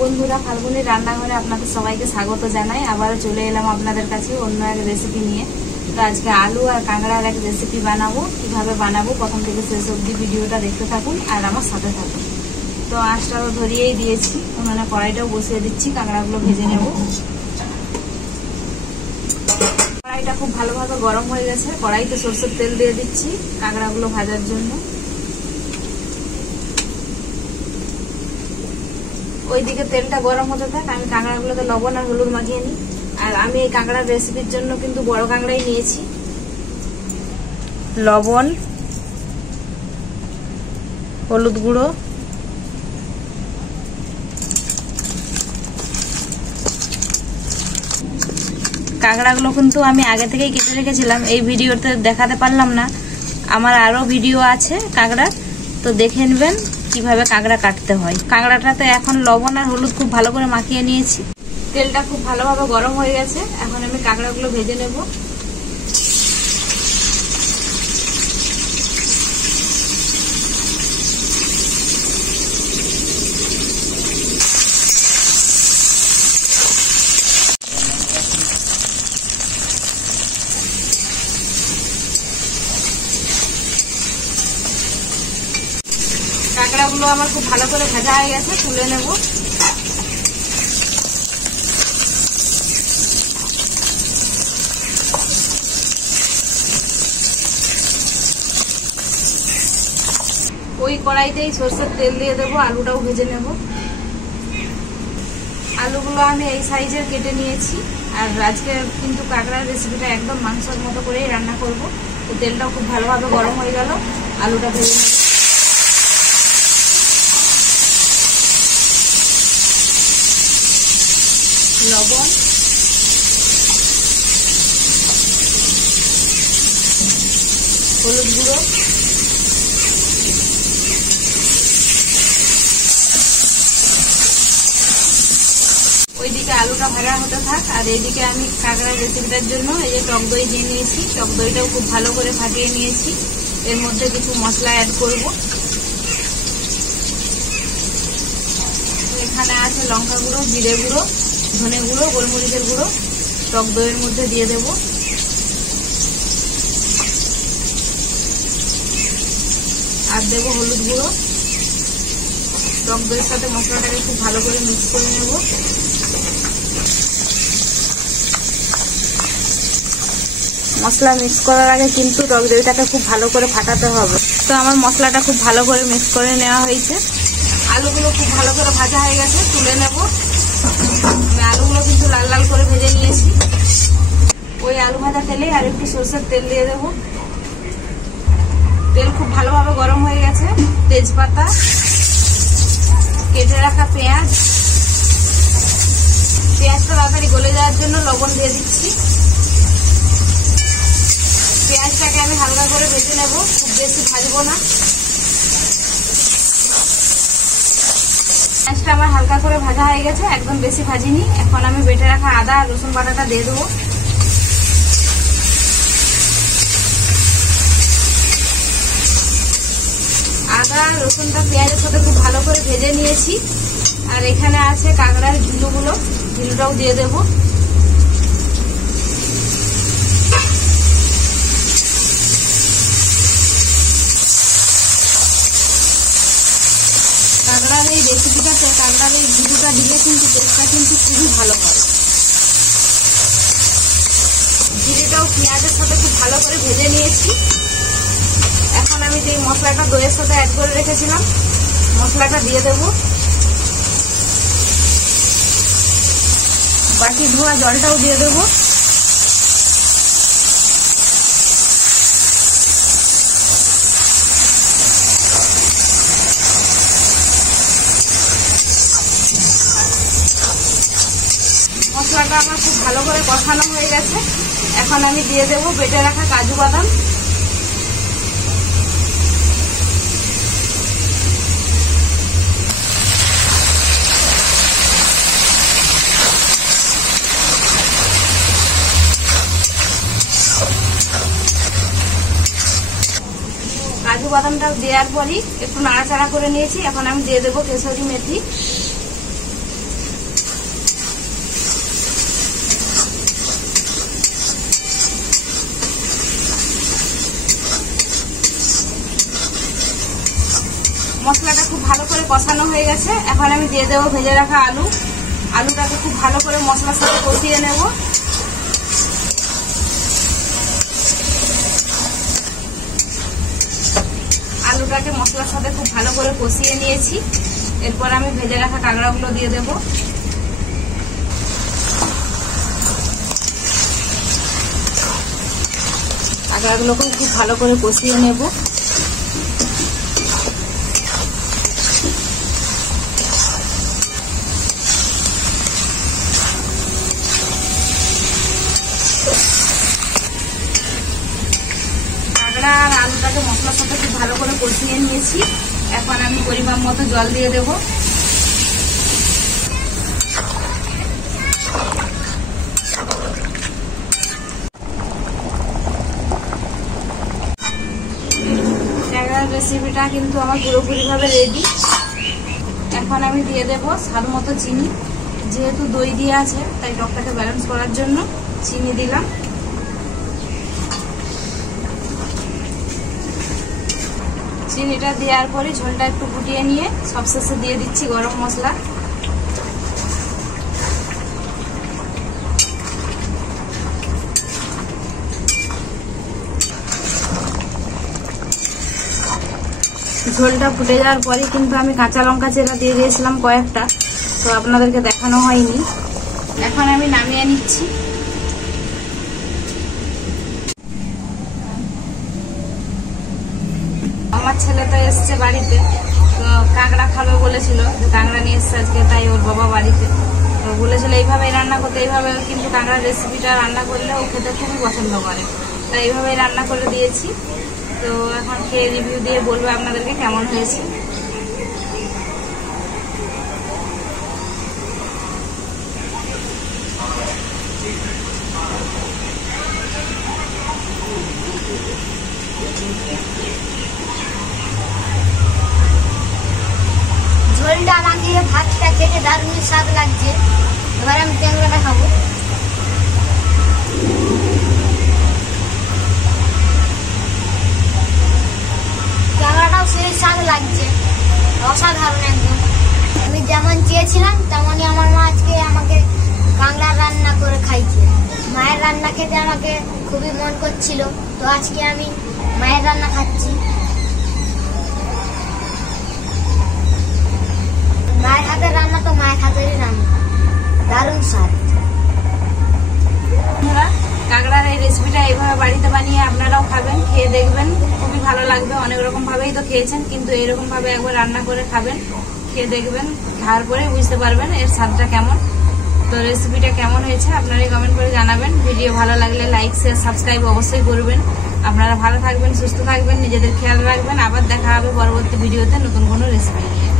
বন্ধুরা, ফাল্গুনির রান্নাঘরে আপনাদের সবাইকে স্বাগত জানাই। আবারও চলে এলাম আপনাদের কাছে অন্য এক রেসিপি নিয়ে। তো আজকে আলু আর কাঁকড়ার এক রেসিপি বানাবো। কিভাবে বানাবো প্রথম থেকে শেষ অবধি ভিডিওটা দেখতে থাকুন আর আমার সাথে থাকুন। তো আঁচটাও ধরিয়েই দিয়েছি, উনুনে কড়াইটাও বসিয়ে দিচ্ছি, কাঁকড়াগুলো ভেজে নেব। কড়াইটা খুব ভালোভাবে গরম হয়ে গেছে, কড়াইতে সরষের তেল দিয়ে দিচ্ছি কাঁকড়াগুলো ভাজার জন্য। ওইদিকে তেলটা গরম হতে থাক, আমি কাঁকড়াগুলোতে লবণ আর হলুদ মাখিয়ে নিই। আর আমি এই কাঁকড়ার রেসিপির জন্য কিন্তু বড় কাঁকড়াই নিয়েছি। লবণ, হলুদ গুঁড়ো, কাঁকড়াগুলো কিন্তু আমি আগে থেকেই কেটে রেখেছিলাম, এই ভিডিওতে দেখাতে পারলাম না। আমার আরো ভিডিও আছে কাঁকড়ার, তো দেখে নেবেন কিভাবে কাঁকড়া কাটতে হয়। কাঁকড়াটাতে এখন লবণ আর হলুদ খুব ভালো করে মাখিয়ে নিয়েছি। তেলটা খুব ভালোভাবে গরম হয়ে গেছে, এখন আমি কাঁকড়াগুলো ভেজে নেব। কাঁকড়াগুলো আমার খুব ভালো করে ভাজা হয়ে গেছে, তুলে নেব। ওই কড়াইতেই সরষের তেল দিয়ে দেবো, আলুটাও ভেজে নেব। আলুগুলো আমি এই সাইজের কেটে নিয়েছি। আর আজকে কিন্তু কাঁকড়ার রেসিপিটা একদম মাংসের মতো করেই রান্না করব। তো তেলটাও খুব ভালোভাবে গরম হয়ে গেল, আলুটা ভেজে নেব। লবণ, হলুদ গুঁড়ো, ওইদিকে আলুটা ভাজা হতে থাক। আর এইদিকে আমি কাঁকড়ার রেসিপিটার জন্য এই যে টক দই নিয়ে নিয়েছি, টক দইটাও খুব ভালো করে ফাটিয়ে নিয়েছি। এর মধ্যে কিছু মশলা অ্যাড করব। এখানে আছে লঙ্কা গুঁড়ো, জিরে গুঁড়ো, ধনে গুঁড়ো, গোলমরিচের গুঁড়ো, টক দইয়ের মধ্যে দিয়ে দেব। আর দেবো হলুদ গুঁড়ো। টক দইয়ের সাথে মশলাটাকে খুব ভালো করে মিক্স করে নেব। মশলা মিক্স করার আগে কিন্তু টক দইটাকে খুব ভালো করে ফাটাতে হবে। তো আমার মশলাটা খুব ভালো করে মিক্স করে নেওয়া হয়েছে। আলুগুলো খুব ভালো করে ভাজা হয়ে গেছে, তুলে নেব। আমি আলুগুলো কিন্তু লাল লাল করে ভেজে নিয়েছি। ওই আলু ভাজা তেলে আর একটু সরষের তেল দিয়ে দেব। তেল খুব ভালোভাবে গরম হয়ে গেছে। তেজপাতা, কেটে রাখা পেঁয়াজ, পেঁয়াজটা তাড়াতাড়ি গলে যাওয়ার জন্য লবণ দিয়ে দিচ্ছি। পেঁয়াজটাকে আমি হালকা করে ভেজে নেব, খুব বেশি ভাজবো না। পেঁয়াজটা আমার হালকা করে ভাজা হয়ে গেছে, একদম বেশি ভাজিনি। এখন আমি বেটে রাখা আদা আর রসুন বাটাটা দিয়ে দেবো। আদা রসুনটা পেঁয়াজের সাথে খুব ভালো করে ভেজে নিয়েছি। আর এখানে আছে কাঁকড়ার ঝিলুগুলো, ঝিলুটাও দিয়ে দেবো। কাঁকড়ার এই রেসিপিটাতে কাঁকড়ার এই ঝিলুটা দিলে কিন্তু টেস্টটা কিন্তু খুবই ভালো হয়। জিরেটাও পেঁয়াজের সাথে খুব ভালো করে ভেজে নিয়েছি। এখন আমি যে মশলাটা দইয়ের সাথে অ্যাড করে রেখেছিলাম, মশলাটা দিয়ে দেব। বাকি ধোয়া জলটাও দিয়ে দেবো। মশলাটা আমার খুব ভালো করে কষানো হয়ে গেছে। এখন আমি দিয়ে দেবো বেটে রাখা কাজু বাদাম। কাজু বাদামটা দেওয়ার পরই একটু নাড়াচাড়া করে নিয়েছি। এখন আমি দিয়ে দেবো কেশরি মেথি। কষানো হয়ে গেছে। এখন আমি দিয়ে দেবো ভেজে রাখা আলু। আলুটাকে খুব ভালো করে মশলার সাথে কষিয়ে নেব। আলুটাকে মশলার সাথে খুব ভালো করে কষিয়ে নিয়েছি। এরপর আমি ভেজে রাখা কাঁকড়াগুলো দিয়ে দেব। কাঁকড়াগুলোকে খুব ভালো করে কষিয়ে নেব। কাঁকড়া আর আলুটাকে মশলার সাথে খুব ভালো করে কষিয়ে নিয়েছি। এখন আমি পরিমাণ মতো জল দিয়ে দেব। কাঁকড়ার রেসিপিটা কিন্তু আমার পুরোপুরিভাবে রেডি। এখন আমি দিয়ে দেব স্বাদ মতো চিনি। যেহেতু দই দিয়ে আছে তাই টকটাকে ব্যালেন্স করার জন্য চিনি দিলাম। চিনিটা দেওয়ার পরে ঝোলটা একটু ফুটিয়ে নিয়ে সবশেষে দিয়ে দিচ্ছি গরম মশলা। ঝোলটা ফুটে যাওয়ার পরে কিন্তু আমি কাঁচা লঙ্কা চেরা দিয়ে দিয়েছিলাম কয়েকটা, তো আপনাদেরকে দেখানো হয়নি। এখন আমি নামিয়ে নিচ্ছি। আমার ছেলে তো এসছে বাড়িতে, তো কাঁকড়া খাবে বলেছিল, কাঁকড়া নিয়ে এসছে আজকে, তাই ওর বাবা বাড়িতে তো বলেছিল এইভাবেই রান্না করতে। এইভাবে কিন্তু কাঁকড়ার রেসিপিটা রান্না করলে ও খেতে খুবই পছন্দ করে, তাই এইভাবেই রান্না করে দিয়েছি। তো এখন খেয়ে রিভিউ দিয়ে বলবো আপনাদেরকে কেমন হয়েছে। ঝোলটা আমাকে ভাতটা খেতে দারুণ স্বাদ লাগছে। এবার আমি ট্যাংরাটা খাবো। ট্যাংরাটাও সেই স্বাদ লাগছে, অসাধারণ একদম। আমি যেমন চেয়েছিলাম তেমনই আমার মা আজকে আমাকে কাঁকড়া রান্না করে খাইছে। মায়ের রান্না খেতে আমাকে খুবই মন করছিল, তো আজকে আমি মায়ের রান্না খাচ্ছি। মায়ের হাতের রান্না তো মায়ের হাতেরই রান্না, দারুণ স্বাদ। কাঁকড়ার এই রেসিপিটা এইভাবে বাড়িতে বানিয়ে আপনারাও খাবেন, খেয়ে দেখবেন, খুবই ভালো লাগবে। অনেক রকম ভাবেই তো খেয়েছেন, কিন্তু এরকম ভাবে একবার রান্না করে খাবেন, খেয়ে দেখবেন, খাওয়ার পরে বুঝতে পারবেন এর স্বাদটা কেমন। তো রেসিপিটা কেমন হয়েছে আপনারাই কমেন্ট করে জানাবেন। ভিডিও ভালো লাগলে লাইক শেয়ার সাবস্ক্রাইব অবশ্যই করবেন। আপনারা ভালো থাকবেন, সুস্থ থাকবেন, নিজেদের খেয়াল রাখবেন। আবার দেখা হবে পরবর্তী ভিডিওতে নতুন কোনো রেসিপি নিয়ে।